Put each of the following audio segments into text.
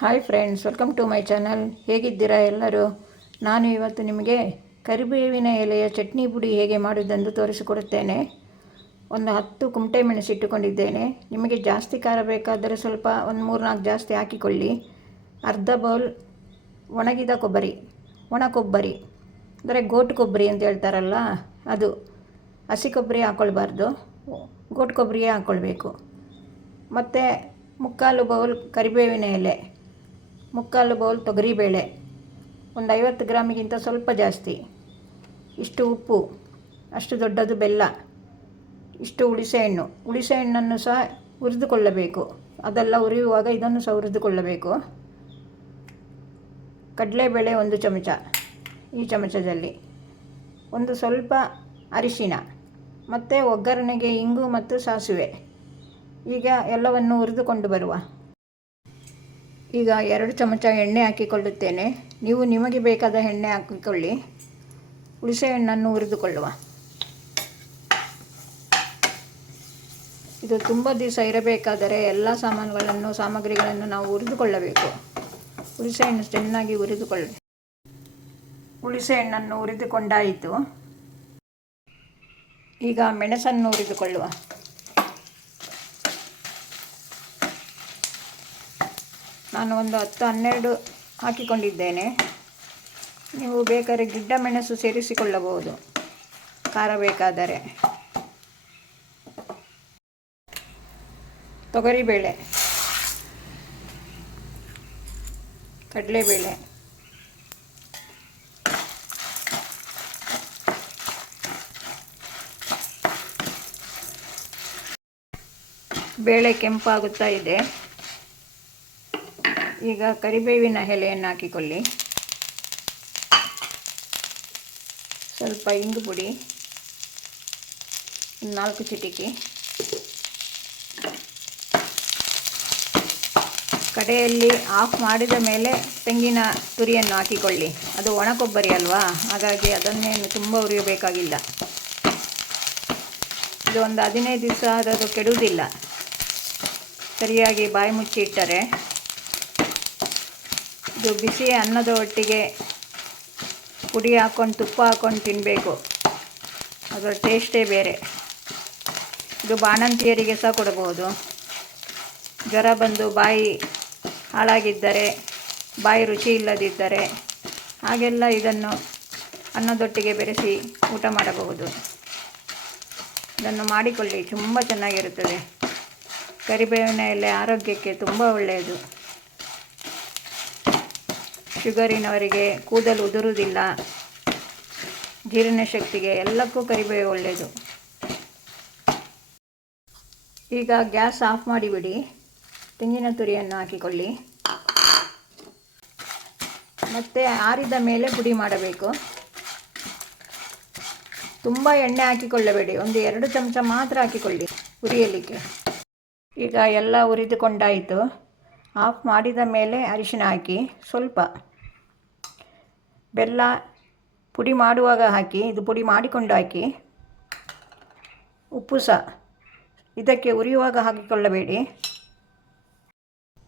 Hi friends, welcome to my channel. ಹೇಗಿದ್ದೀರಾ ಎಲ್ಲರೂ? ನಾನು ಇವತ್ತು ನಿಮಗೆ ಕರಿಬೇವಿನ ಎಲೆಯ ಚಟ್ನಿ ಪುಡಿ ಹೇಗೆ ಮಾಡುವುದೆಂದು ತೋರಿಸಿಕೊಡುತ್ತೇನೆ. ಒಂದು 10 ಕುಮಟೆ ಮೆಣಸು ಇಟ್ಟುಕೊಂಡಿದ್ದೇನೆ. ನಿಮಗೆ ಜಾಸ್ತಿ ಖಾರ ಬೇಕಾದರೆ ಸ್ವಲ್ಪ ಒಂದು 3-4 ಜಾಸ್ತಿ ಹಾಕಿಕೊಳ್ಳಿ. ಅರ್ಧ ಬೌಲ್ ಒಣಗಿದ ಕೊಬ್ಬರಿ, ಒಣ ಕೊಬ್ಬರಿ ಅಂದರೆ ಗೋಟು ಕೊಬ್ಬರಿ ಅಂತ ಹೇಳ್ತಾರಲ್ಲ ಅದು. ಹಸಿ ಕೊಬ್ಬರಿ ಹಾಕ್ಕೊಳ್ಬಾರ್ದು, ಗೋಟು ಕೊಬ್ಬರಿಯೇ ಹಾಕ್ಕೊಳ್ಬೇಕು. ಮತ್ತು 3/4 ಬೌಲ್ ಕರಿಬೇವಿನ ಎಲೆ, 3/4 ಬೌಲ್ ತೊಗರಿಬೇಳೆ, ಒಂದು 50 ಗ್ರಾಮಿಗಿಂತ ಸ್ವಲ್ಪ ಜಾಸ್ತಿ, ಇಷ್ಟು ಉಪ್ಪು, ಅಷ್ಟು ದೊಡ್ಡದು ಬೆಲ್ಲ, ಇಷ್ಟು ಹುಣಸೆಹಣ್ಣನ್ನು ಸಹ ಹುರಿದುಕೊಳ್ಳಬೇಕು. ಅದೆಲ್ಲ ಹುರಿಯುವಾಗ ಇದನ್ನು ಸಹ ಹುರಿದುಕೊಳ್ಳಬೇಕು. ಕಡಲೆಬೇಳೆ 1 ಚಮಚ, ಈ ಚಮಚದಲ್ಲಿ ಒಂದು ಸ್ವಲ್ಪ ಅರಿಶಿನ, ಮತ್ತು ಒಗ್ಗರಣೆಗೆ ಇಂಗು ಮತ್ತು ಸಾಸಿವೆ. ಈಗ ಎಲ್ಲವನ್ನು ಹುರಿದುಕೊಂಡು ಬರುವ. ಈಗ 2 ಚಮಚ ಎಣ್ಣೆ ಹಾಕಿಕೊಳ್ಳುತ್ತೇನೆ. ನೀವು ನಿಮಗೆ ಬೇಕಾದ ಎಣ್ಣೆ ಹಾಕಿಕೊಳ್ಳಿ. ಹುಣಸೆಹಣ್ಣನ್ನು ಹುರಿದುಕೊಳ್ಳುವ. ಇದು ತುಂಬ ದಿವಸ ಇರಬೇಕಾದರೆ ಎಲ್ಲ ಸಾಮಗ್ರಿಗಳನ್ನು ನಾವು ಹುರಿದುಕೊಳ್ಳಬೇಕು. ಹುಣಸೆಹಣ್ಣು ಚೆನ್ನಾಗಿ ಹುರಿದುಕೊಳ್ಳಿ. ಹುಣಸೆಹಣ್ಣನ್ನು ಹುರಿದುಕೊಂಡಾಯಿತು. ಈಗ ಮೆಣಸನ್ನು ಹುರಿದುಕೊಳ್ಳುವ. ನಾನು ಒಂದು 10-12 ಹಾಕಿಕೊಂಡಿದ್ದೇನೆ. ನೀವು ಬೇಕಾದರೆ ಗಿಡ್ಡ ಮೆಣಸು ಸೇರಿಸಿಕೊಳ್ಳಬಹುದು ಖಾರ ಬೇಕಾದರೆ. ತೊಗರಿಬೇಳೆ, ಕಡಲೆಬೇಳೆ, ಬೇಳೆ ಕೆಂಪಾಗುತ್ತಾ ಇದೆ. ಈಗ ಕರಿಬೇವಿನ ಎಲೆಯನ್ನು ಹಾಕಿಕೊಳ್ಳಿ. ಸ್ವಲ್ಪ ಇಂಗು ಪುಡಿ, 4 ಚಿಟಿಕೆ. ಕಡೆಯಲ್ಲಿ ಆಫ್ ಮಾಡಿದ ಮೇಲೆ ತೆಂಗಿನ ತುರಿಯನ್ನು ಹಾಕಿಕೊಳ್ಳಿ. ಅದು ಒಣ ಕೊಬ್ಬರಿ ಅಲ್ವಾ, ಹಾಗಾಗಿ ಅದನ್ನೇನು ತುಂಬ ಹುರಿಯಬೇಕಾಗಿಲ್ಲ. ಇದು ಒಂದು 15 ದಿವಸ ಆದರೂ ಕೆಡುವುದಿಲ್ಲ, ಸರಿಯಾಗಿ ಬಾಯಿ ಮುಚ್ಚಿ ಇಟ್ಟರೆ. ಇದು ಬಿಸಿ ಅನ್ನದ ಒಟ್ಟಿಗೆ ಪುಡಿ ಹಾಕ್ಕೊಂಡು ತುಪ್ಪ ಹಾಕ್ಕೊಂಡು ತಿನ್ನಬೇಕು, ಅದರ ಟೇಸ್ಟೇ ಬೇರೆ. ಇದು ಬಾಣಂತಿಯರಿಗೆ ಸಹ ಕೊಡಬಹುದು. ಜ್ವರ ಬಂದು ಬಾಯಿ ಹಾಳಾಗಿದ್ದರೆ, ಬಾಯಿ ರುಚಿ ಇಲ್ಲದಿದ್ದರೆ ಹಾಗೆಲ್ಲ ಇದನ್ನು ಅನ್ನದೊಟ್ಟಿಗೆ ಬೆರೆಸಿ ಊಟ ಮಾಡಬಹುದು. ಇದನ್ನು ಮಾಡಿಕೊಳ್ಳಿ, ತುಂಬ ಚೆನ್ನಾಗಿರುತ್ತದೆ. ಕರಿಬೇವಿನ ಎಲೆ ಆರೋಗ್ಯಕ್ಕೆ ತುಂಬ ಒಳ್ಳೆಯದು. ಶುಗರಿನವರಿಗೆ, ಕೂದಲು ಉದುರುವುದಿಲ್ಲ, ಜೀರ್ಣಶಕ್ತಿಗೆ ಎಲ್ಲಕ್ಕೂ ಕರಿಬೇವು ಒಳ್ಳೆಯದು. ಈಗ ಗ್ಯಾಸ್ ಆಫ್ ಮಾಡಿಬಿಡಿ. ತೆಂಗಿನ ತುರಿಯನ್ನು ಹಾಕಿಕೊಳ್ಳಿ. ಮತ್ತು ಆರಿದ ಮೇಲೆ ಪುಡಿ ಮಾಡಬೇಕು. ತುಂಬ ಎಣ್ಣೆ ಹಾಕಿಕೊಳ್ಳಬೇಡಿ, ಒಂದು 2 ಚಮಚ ಮಾತ್ರ ಹಾಕಿಕೊಳ್ಳಿ ಹುರಿಯಲಿಕ್ಕೆ. ಈಗ ಎಲ್ಲ ಹುರಿದುಕೊಂಡಾಯಿತು. ಆಫ್ ಮಾಡಿದ ಮೇಲೆ ಅರಿಶಿನ ಹಾಕಿ, ಸ್ವಲ್ಪ ಬೆಲ್ಲ ಪುಡಿ ಮಾಡುವಾಗ ಹಾಕಿ, ಇದು ಪುಡಿ ಮಾಡಿಕೊಂಡು ಹಾಕಿ. ಉಪ್ಪು ಸಹ ಇದಕ್ಕೆ ಹುರಿಯುವಾಗ ಹಾಕಿಕೊಳ್ಳಬೇಡಿ.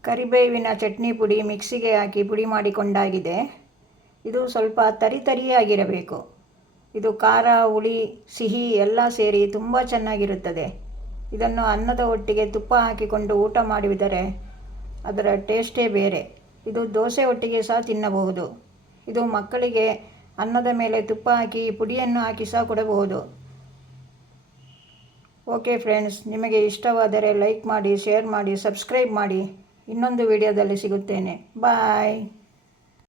ಕರಿಬೇವಿನ ಚಟ್ನಿ ಪುಡಿ ಮಿಕ್ಸಿಗೆ ಹಾಕಿ ಪುಡಿ ಮಾಡಿಕೊಂಡಾಗಿದೆ. ಇದು ಸ್ವಲ್ಪ ತರಿಯಾಗಿರಬೇಕು. ಇದು ಖಾರ, ಹುಳಿ, ಸಿಹಿ ಎಲ್ಲ ಸೇರಿ ತುಂಬ ಚೆನ್ನಾಗಿರುತ್ತದೆ. ಇದನ್ನು ಅನ್ನದ ಒಟ್ಟಿಗೆ ತುಪ್ಪ ಹಾಕಿಕೊಂಡು ಊಟ ಮಾಡಿದರೆ ಅದರ ಟೇಸ್ಟೇ ಬೇರೆ. ಇದು ದೋಸೆ ಒಟ್ಟಿಗೆ ಸಹ ತಿನ್ನಬಹುದು. ಇದು ಮಕ್ಕಳಿಗೆ ಅನ್ನದ ಮೇಲೆ ತುಪ್ಪ ಹಾಕಿ ಪುಡಿಯನ್ನು ಹಾಕಿ ಸಹ ಕೊಡಬಹುದು. ಓಕೆ ಫ್ರೆಂಡ್ಸ್, ನಿಮಗೆ ಇಷ್ಟವಾದರೆ ಲೈಕ್ ಮಾಡಿ, ಶೇರ್ ಮಾಡಿ, ಸಬ್ಸ್ಕ್ರೈಬ್ ಮಾಡಿ. ಇನ್ನೊಂದು ವಿಡಿಯೋದಲ್ಲಿ ಸಿಗುತ್ತೇನೆ. ಬಾಯ್.